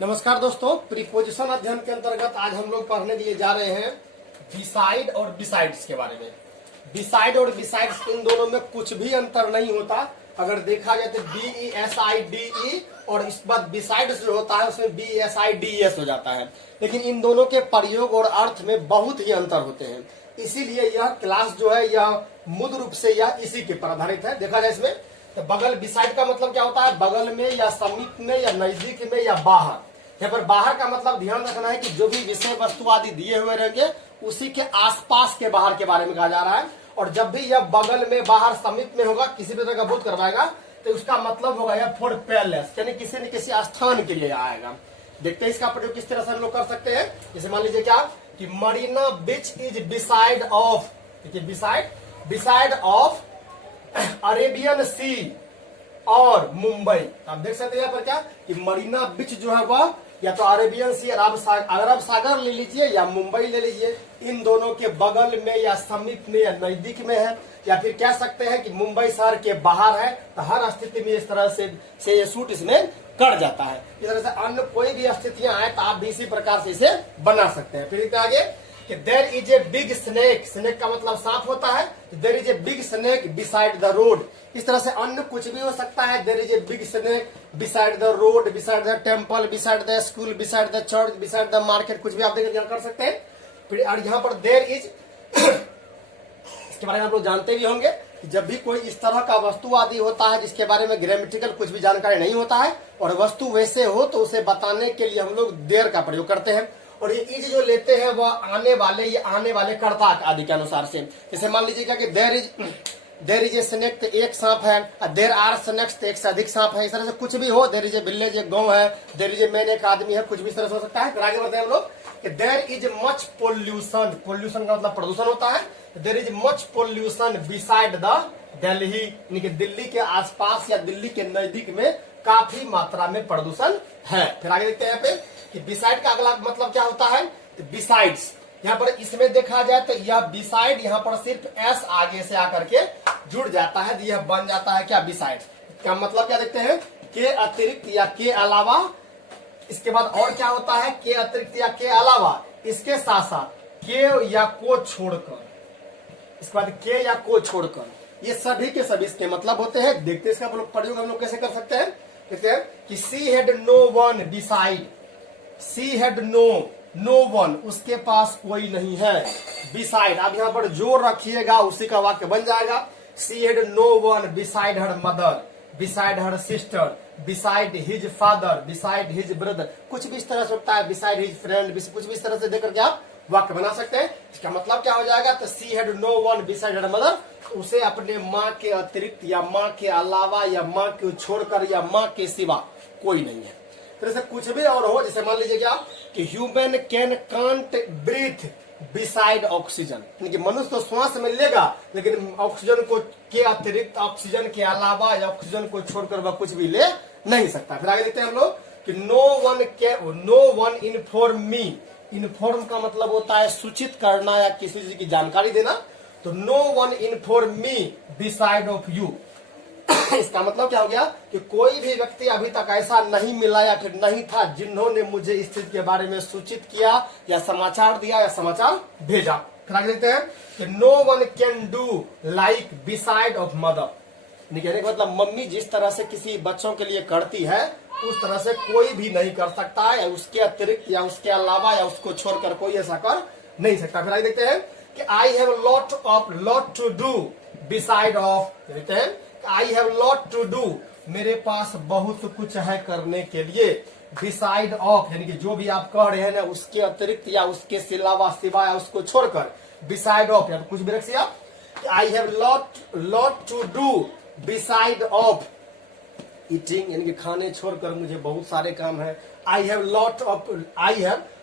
नमस्कार दोस्तों, प्रीपोजिशन अध्ययन के अंतर्गत आज हम लोग पढ़ने के लिए जा रहे हैं बिसाइड और बिसाइड्स के बारे में। बिसाइड और बिसाइड्स इन दोनों में कुछ भी अंतर नहीं होता। अगर देखा जाए तो BESIDE और इस बात बिसाइड्स जो होता है उसमें BSIDES हो जाता है, लेकिन इन दोनों के प्रयोग और अर्थ में बहुत ही अंतर होते हैं। इसीलिए यह क्लास जो है यह मूल रूप से यह इसी के पर आधारित है। देखा जाए इसमें तो बगल बिसाइड का मतलब क्या होता है, बगल में या समीप में या नजदीक में या बाहर। यहाँ पर बाहर का मतलब ध्यान रखना है कि जो भी विषय वस्तु आदि दिए हुए रहेंगे उसी के आसपास के बाहर के बारे में कहा जा रहा है। और जब भी यह बगल में बाहर समीप में होगा, किसी भी तरह का बोध करवाएगा तो उसका मतलब होगा यह फॉर पैलेस, यानी किसी न किसी स्थान के लिए आएगा। देखते हैं इसका प्रयोग किस तरह से हम लोग कर सकते हैं। जैसे मान लीजिए क्या कि मरीना बीच इज बिसाइड ऑफ, देखिए बिसाइड ऑफ अरेबियन सी और मुंबई। आप देख सकते हैं यहाँ पर क्या कि मरीना बीच जो है वह या तो अरेबियन सी अरब सागर ले लीजिए या मुंबई ले लीजिए, इन दोनों के बगल में या समीप में या नजदीक में है, या फिर कह सकते हैं कि मुंबई शहर के बाहर है। तो हर स्थिति में इस तरह से ये सूट इसमें कट जाता है। इस तरह से अन्य कोई भी स्थितियां आए तो आप भी इसी प्रकार से इसे बना सकते हैं। फिर आगे कि there is a big snake, snake का मतलब सांप होता है। There is a big snake beside the road, इस तरह से अन्य कुछ भी हो सकता है। There is a big snake beside the road, beside the temple, beside the school, beside the church, beside the market, कुछ भी आप देखिए कर सकते हैं। फिर और यहाँ पर देयर इज इसके बारे में आप लोग जानते भी होंगे कि जब भी कोई इस तरह का वस्तु आदि होता है जिसके बारे में ग्रामेटिकल कुछ भी जानकारी नहीं होता है और वस्तु वैसे हो तो उसे बताने के लिए हम लोग देयर का प्रयोग करते हैं। और ये इज जो लेते हैं वह आने वाले कर्ता आदि के अनुसार से। जैसे मान लीजिएगा कि देयर इज ए स्नेक, तो एक सांप है। देयर आर स्नेक्स, तो एक से अधिक सांप है। इस तरह से कुछ भी हो। देयर इज ए विलेज, एक गांव है। देयर इज ए मैन, एक आदमी है। कुछ भी इस तरह से हो सकता है। फिर आगे बढ़ते हैं हम लोग कि there is much pollution, pollution का मतलब प्रदूषण होता है। There is much pollution beside the Delhi, यानी कि दिल्ली के आसपास या दिल्ली के नजदीक में काफी मात्रा में प्रदूषण है। फिर आगे देखते हैं यहाँ पे कि बिसाइड का अगला मतलब क्या होता है, तो बिसाइड्स। यहाँ पर इसमें देखा जाए तो यह बिसाइड यहाँ पर सिर्फ एस आगे से आकर के जुड़ जाता है, तो यह बन जाता है क्या बिसाइड। क्या मतलब क्या देखते हैं, के अतिरिक्त या के अलावा। इसके बाद और क्या होता है, के अतिरिक्त या के अलावा, इसके साथ साथ के या को छोड़कर, इसके बाद के या को छोड़कर, ये सभी के सभी इसके मतलब होते हैं। देखते हैं इसका प्रयोग हम लोग कैसे कर सकते हैं। कहते हैं कि she had no one beside, she had no one, उसके पास कोई नहीं है। बिसाइड आप यहाँ पर जोर रखिएगा उसी का वाक्य बन जाएगा। She had no one beside her mother, beside her sister, beside his father, beside his brother, कुछ भी इस तरह से होता है। बिसाइड हिज फ्रेंड, कुछ भी इस तरह से देकर के आप वाक्य बना सकते हैं। इसका मतलब क्या हो जाएगा, तो she had no one beside her mother, उसे अपने माँ के अतिरिक्त या माँ के अलावा या माँ को छोड़कर या माँ के सिवा कोई नहीं है। तरह से कुछ भी और हो, जैसे मान लीजिए क्या कि human can can't breathe beside oxygen, यानी मनुष्य तो श्वास में लेगा लेकिन ऑक्सीजन को के अतिरिक्त, ऑक्सीजन के अलावा या ऑक्सीजन को छोड़कर वह कुछ भी ले नहीं सकता। फिर आगे देखते हैं हम लोग कि no one inform me, inform का मतलब होता है सूचित करना या किसी चीज की जानकारी देना। तो no one inform me beside of you, इसका मतलब क्या हो गया कि कोई भी व्यक्ति अभी तक ऐसा नहीं मिला या फिर नहीं था जिन्होंने मुझे इस चीज के बारे में सूचित किया या समाचार दिया या समाचार भेजा। फिर आगे देखते हैं कि no one can do like beside of mother, कहने का मतलब मम्मी जिस तरह से किसी बच्चों के लिए करती है उस तरह से कोई भी नहीं कर सकता है, या उसके अतिरिक्त या उसके अलावा या उसको छोड़कर कोई ऐसा कर नहीं सकता। फिर आगे देखते हैं कि I have lot to do beside of, देखते हैं I have lot to do, मेरे पास बहुत कुछ है करने के लिए। बिसाइड ऑफ यानी कि जो भी आप कह रहे हैं ना उसके अतिरिक्त या उसके सिवा या उसको छोड़कर, बिसाइड ऑफ या कुछ भी रखिए आप। I have lot to do beside of eating, यानी कि खाने छोड़कर मुझे बहुत सारे काम है। I have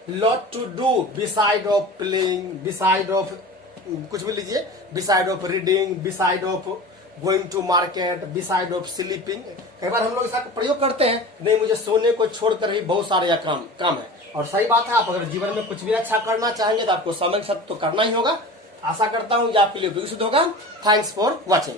lot to do beside of playing, beside of कुछ भी लीजिए, beside of reading, beside of going to market, beside of sleeping. कई बार हम लोग इसका प्रयोग करते हैं, नहीं मुझे सोने को छोड़कर भी बहुत सारे काम है। और सही बात है, आप अगर जीवन में कुछ भी अच्छा करना चाहेंगे तो आपको समय के साथ तो करना ही होगा। आशा करता हूं कि आपके लिए उपयुक्त होगा। Thanks for watching.